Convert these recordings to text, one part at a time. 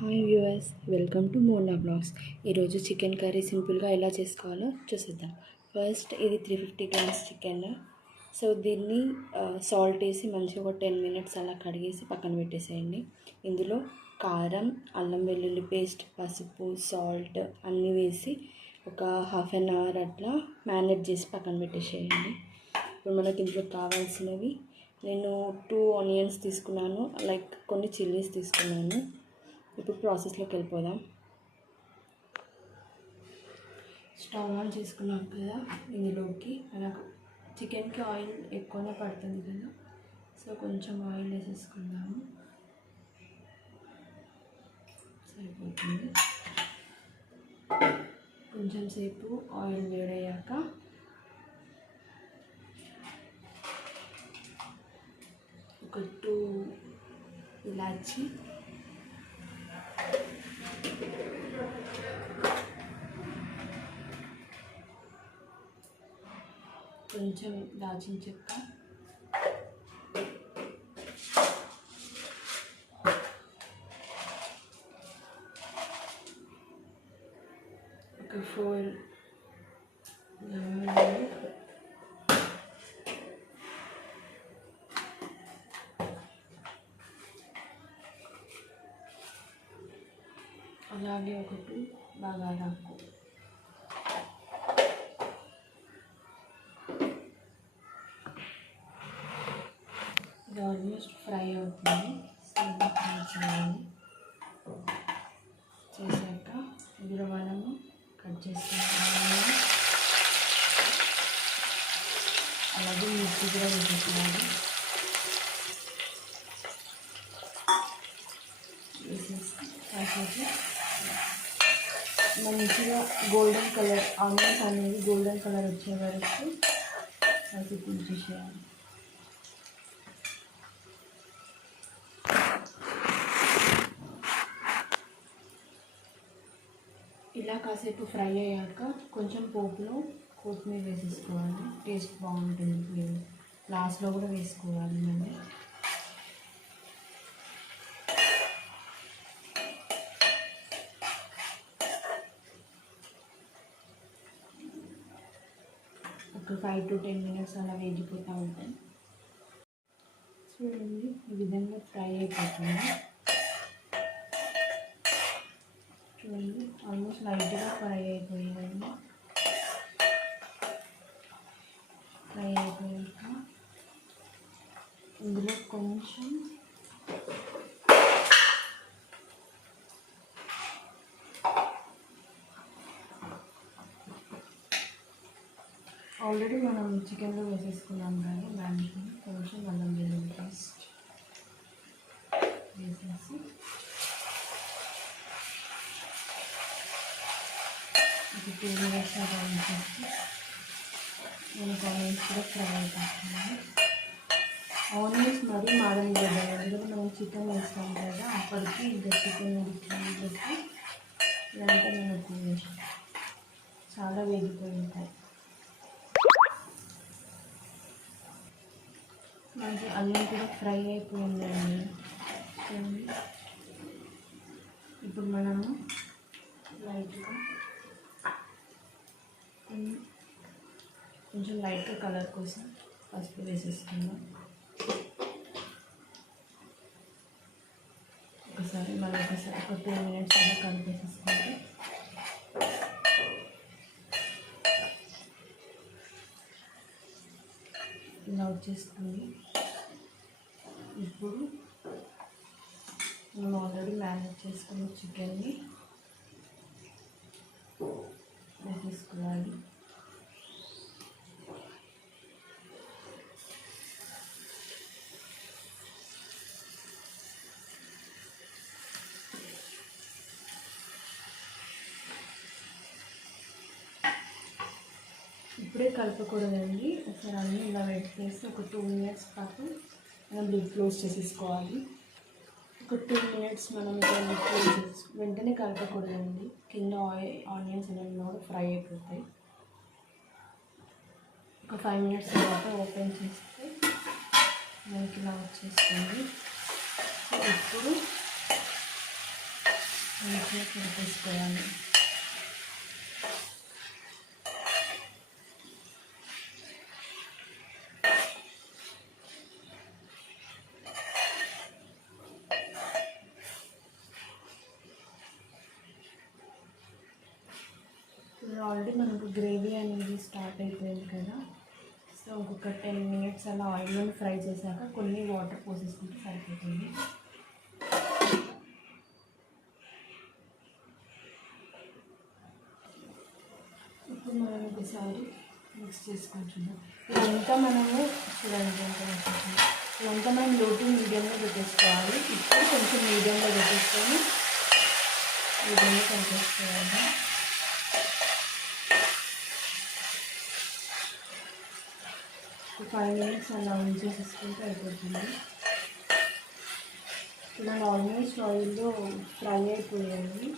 Hi viewers, welcome to Mona blogs. ఈరోజు chicken curry సింపుల్గా ఎలా చేసుకోవాలో చూసేద్దాం. ఫస్ట్ ఇది 350 గ్రామ్స్ చికెన్. సో దీన్ని సాల్ట్ వేసి మంచిగా ఒక 10 మినిట్స్ అలా కడిగేసి పక్కన పెట్టేసేయండి. ఇందులో కారం, అల్లం వెల్లుల్లి పేస్ట్, పసుపు, సాల్ట్ అన్నీ వేసి ఒక హాఫ్ అన్ అవర్ అట్లా మ్యారినేట్ చేసి పక్కన పెట్టేసేయండి. ఇప్పుడు మనకి ఇంట్లో కావాల్సినవి, నేను 2 ఆనియన్స్ తీసుకున్నాను, లైక్ కొన్ని చిల్లీస్ తీసుకున్నాను. ఇప్పుడు ప్రాసెస్లోకి వెళ్ళిపోదాం. స్టవ్ ఆన్ చేసుకున్నాం కదా, ఇందులోకి మనకు చికెన్కి ఆయిల్ ఎక్కువనే పడుతుంది కదా, సో కొంచెం ఆయిల్ వేసేసుకుందాము. సరిపోతుంది. కొంచెం సేపు ఆయిల్ వేడయ్యాక ఒక 2 ఇలాచి, కొంచెం దాల్చిన చెక్క, ఒక 4 లవంగాలు, అలాగే ఒకటి బగారాకు. ఇది ఆల్మోస్ట్ ఫ్రై అవుతుంది. ఫ్రై చేయాలి. చేశాక ఇందులో మనము కట్ చేసుకుంటాము. అలాగే మిర్చి కూడా వేసేసుకోవాలి. వేసేసి మంచిగా గోల్డెన్ కలర్, ఆనియన్స్ అనేది గోల్డెన్ కలర్ వచ్చే వరకు అది చేసేయాలి. ఇలా కాసేపు ఫ్రై అయ్యాక కొంచెం పోపులో కొత్తిమీర వేసేసుకోవాలి. టేస్ట్ బాగుంటుంది. లాస్ట్లో కూడా వేసుకోవాలి. మళ్ళీ ఒక 5 to 10 మినిట్స్ అలా వేగిపోతూ ఉంటాయి. చూడండి, ఈ విధంగా ఫ్రై అయిపోతుంది. చూడండి, ఆల్మోస్ట్ లైట్గా ఫ్రై అయిపోయాయండి. ఫ్రై అయిపోయాక ఇందులో కొంచెం ఆల్రెడీ మనం చికెన్లో వేసేసుకున్నాం కానీ దానికి కొంచెం అల్లం వెల్లుల్లి పేస్ట్ వేసేసి ఒక 2 మినిట్స్ అలా వేసేసి మనకు ఆనియన్స్ కూడా ఫ్రై అయిపోతున్నాయి. ఆనియన్స్ మరీ మాడనివ్వదు, ఎందుకంటే మనం చికెన్ వేస్తాం కదా, అప్పటికి ఇంకా చికెన్ ఉడికి ఇదంతా మనకు చాలా వేగిపోయి ఉంటాయి. మంచి అల్లం కూడా ఫ్రై అయిపోయిందండి. ఇప్పుడు మనము లైట్గా కొంచెం లైట్గా కలర్ కోసం పసుపు వేసేసుకుందాం. ఒకసారి మళ్ళీ ఒక 2 మినిట్స్ అలా కలిపేసేసుకుంటే ఇలా వచ్చేస్తుంది. ఇప్పుడు మనం ఆల్రెడీ మ్యారినేట్ చేసుకున్న చికెన్ని వేసేసుకోవాలి. ఇప్పుడే కలపకూడదండి. ఒకసారి అన్నీ ఇలా వెయిట్ చేసి ఒక 2 మినిట్స్ పాటు మనం లిడ్ క్లోజ్ చేసేసుకోవాలి. ఒక 2 మినిట్స్ మనం లిడ్ క్లోజ్ చేసి వెంటనే కలపకూడదండి. కింద ఆనియన్స్ అనేవి కూడా ఫ్రై అయిపోతాయి. ఒక 5 మినిట్స్ తర్వాత ఓపెన్ చేస్తే మనకి ఇలా వచ్చేస్తుంది. ఇప్పుడు మంచిగా కలిపేసుకోవాలి. ఆల్రెడీ మనకు గ్రేవీ అనేది స్టార్ట్ అయిపోయింది కదా, సో ఇంకొక 10 మినిట్స్ అలా ఆయిల్లో ఫ్రై చేశాక కొన్ని వాటర్ పోసేసుకుంటే సరిపోతుంది. ఇప్పుడు మనం ఒకసారి మిక్స్ చేసుకుంటున్నాం. ఇదంతా మనము చూడండి, ఇదంతా మనం లో టు మీడియంలో పెట్టేసుకోవాలి. ఇప్పుడు కొంచెం మీడియంలో పెట్టేసుకొని మీడియంలో కలిపేసుకోవాలి. ఒక 5 మినిట్స్ అలా ఉంచేసేసుకుంటే అయిపోతుంది. చూడండి, ఆల్మోస్ట్ ఆయిల్లో ఫ్రై అయిపోయాయి.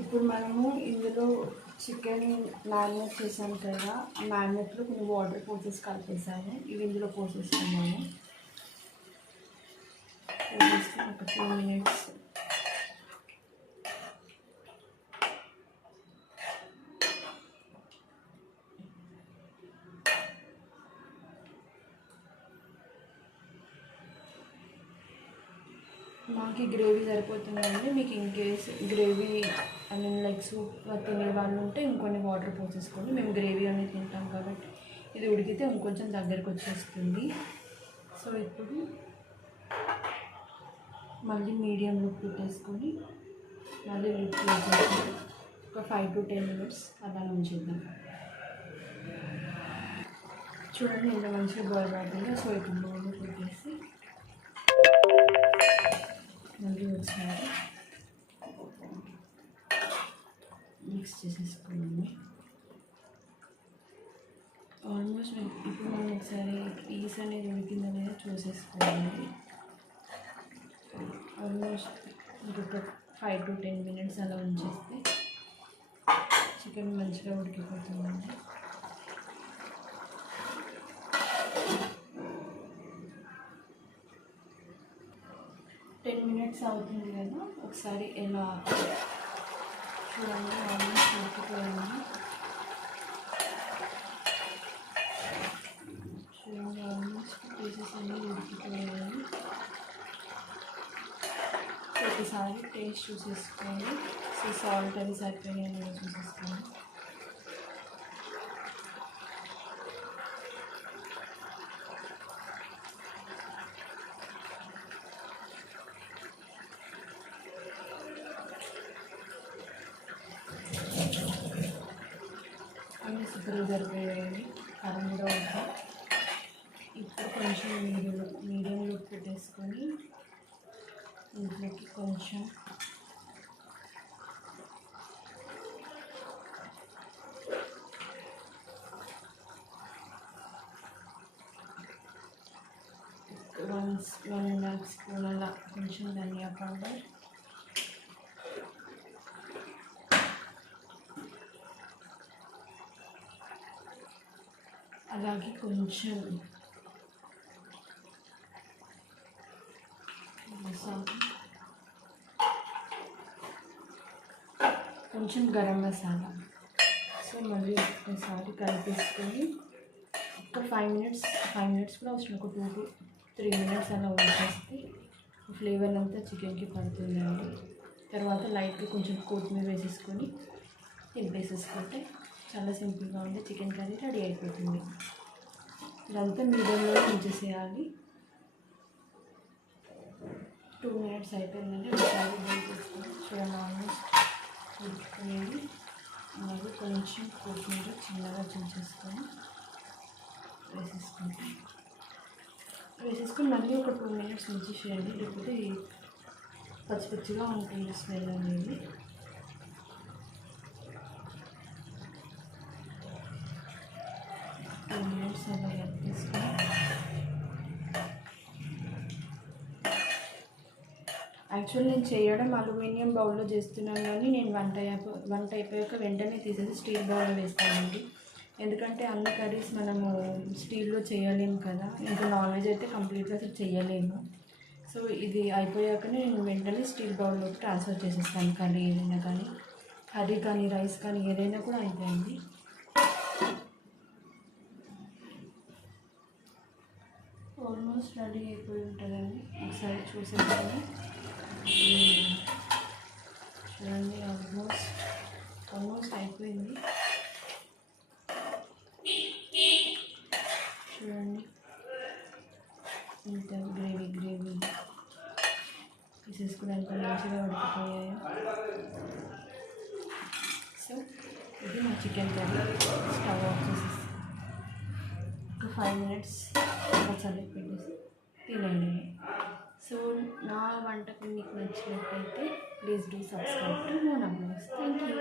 ఇప్పుడు మనము ఇందులో చికెన్ మ్యారినేట్ చేసాము కదా, ఆ మ్యారినేట్లో కొన్ని వాటర్ పోసేసి కలిపేసాము. ఇవి ఇందులో పోసేసుకున్నాము. పోసేసి ఒక 2 మినిట్స్ మాకు గ్రేవీ సరిపోతుందండి. మీకు in case gravy I mean like soup తినే వాళ్ళు ఉంటే ఇంకొన్ని వాటర్ పోసేసుకోండి. మేము గ్రేవీ అనేది తింటాం కాబట్టి ఇది ఉడికితే ఇంకొంచెం దగ్గరకు వచ్చేస్తుంది. సో ఇప్పుడు మళ్ళీ మీడియంలో పెట్టేసుకొని మళ్ళీ లిడ్ క్లోజ్ చేసుకొని ఒక 5 to 10 మినిట్స్ అలా ఉంచేద్దాం. చూడండి ఎంత మంచిగా బాయిల్ అవుతుందో. సో ఇప్పుడు బౌల్లో పెట్టేసి మళ్ళీ ఒకసారి మిక్స్ చేసేసుకోండి. ఆల్మోస్ట్ ఇప్పుడు మనం ఒకసారి పీస్ అనేది ఉడికిందనేది చూసేసుకోవాలి. ఆల్మోస్ట్ ఇంకొక 5 to 10 మినిట్స్ అలా ఉంచేస్తే చికెన్ మంచిగా ఉడికిపోతుందండి. అవుతుంది కదా, ఒకసారి ఎలా చూడండి. ఆల్మోస్ట్ ఉడికిపోయింది. చూడండి, ఆల్మోస్ట్ పీసెస్ అన్నీ ఉడికిపోయాయి. ఒకసారి టేస్ట్ చూసేసుకోండి. సో సాల్ట్ అది సరిపోయినాయి చూసేసుకోండి. అన్నీ సూపర్గా సరిపోయాయండి. కారం కూడా ఉంటాయి. ఇప్పుడు కొంచెం మీడియంలో పెట్టేసుకొని ఇంట్లోకి కొంచెం వన్ స్పూన్ అలా కొంచెం ధనియా పౌడర్, అలాగే కొంచెం కొంచెం గరం మసాలా. సో మళ్ళీ ఒకసారి కలిపేసుకొని ఒక 5 మినిట్స్ కూడా అవసరం, ఒక 2 to 3 మినిట్స్ అలా ఉంచేస్తే ఫ్లేవర్ అంతా చికెన్కి పడుతుందండి. తర్వాత లైట్గా కొంచెం కొత్తిమీర వేసేసుకొని తింపేసేసుకుంటే చాలా సింపుల్గా ఉండే చికెన్ కర్రీ రెడీ అయిపోతుంది. ఇదంతా మీడియంలో ఉంచేసేయాలి. 2 మినిట్స్ అయిపోయిందంటే ఒకసారి బయట చూడండి, ఆల్మోస్ట్ ఉడుకునేది. అలాగే కొంచెం కొత్తిమీర చిన్నగా చించేసుకొని వేసేసుకొని మళ్ళీ ఒక 2 మినిట్స్ ఉంచేసేయండి, లేకపోతే పచ్చి పచ్చిగా ఉంటుంది స్మెల్ అనేది. అలా కలిపేసుకొని యాక్చువల్ నేను చేయడం అల్యూమినియం బౌల్లో చేస్తున్నాను, కానీ నేను వంట అయిపోయాక వెంటనే తీసేసి స్టీల్ బౌల్లో వేస్తానండి. ఎందుకంటే అన్ని కర్రీస్ మనము స్టీల్లో చేయలేము కదా, ఇంకా నాన్ వెజ్ అయితే కంప్లీట్గా అసలు చేయలేము. సో ఇది అయిపోయాకనే నేను వెంటనే స్టీల్ బౌల్లోకి ట్రాన్స్ఫర్ చేసేస్తాను. కర్రీ ఏదైనా కానీ, కర్రీ కానీ రైస్ కానీ ఏదైనా కూడా అయిపోయింది. ఆల్మోస్ట్ రెడీ అయిపోయి ఉంటుందండి. ఒకసారి చూసేసాను చూడండి, ఆల్మోస్ట్ అయిపోయింది. చూడండి ఇంత గ్రేవీ పీసెస్ కూడా ఎంత మంచిగా ఉడికిపోయాయో. సో ఇది నా చికెన్ కర్రీ. స్టవ్ ఆఫ్ చేసేసి ఒక 5 minutes చల్లి పెట్టేసి తినండి. సో నా వంటకం మీకు నచ్చినట్లయితే please do subscribe to Mona blogs. Thank you.